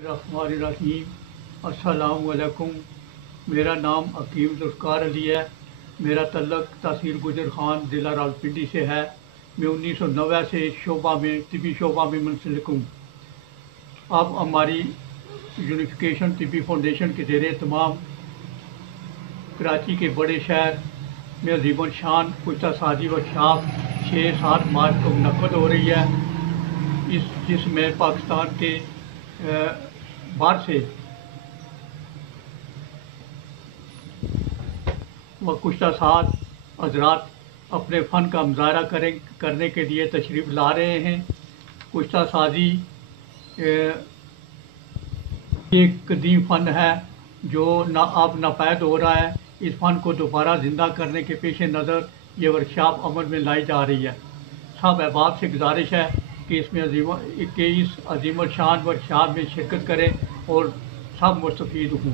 रहीम अस्सलाम वालेकुम। मेरा नाम हकीम ज़ुल्फ़िकार अली है। मेरा तल्लुक़ तहसील गुजर खान ज़िला रावलपिंडी से है। मैं 1990 से तिबी शोबा में मुंसलिक हूँ। अब हमारी यूनिफिकेशन तिबी फाउंडेशन के ज़ेर एहतमाम कराची के बड़े शहर में अजीमन शान पुश्ता साजी वर्कशॉप 6-7 मार्च को मुनक़्क़द हो रही है। जिसमें पाकिस्तान के बाहर से व कुश्ता साज हजरात अपने फ़न का मुज़ाहरा करने के लिए तशरीफ़ ला रहे हैं। कुश्ता साजी एक कदीम फ़न है जो अब नापैद हो रहा है। इस फ़न को दोबारा ज़िंदा करने के पेश नज़र ये वर्कशॉप अमल में लाई जा रही है। सब अहबाब से गुजारिश है कि इस अजीम शान वर्कशॉप में शिरकत करें और सब मुस्तफ़ीद हों।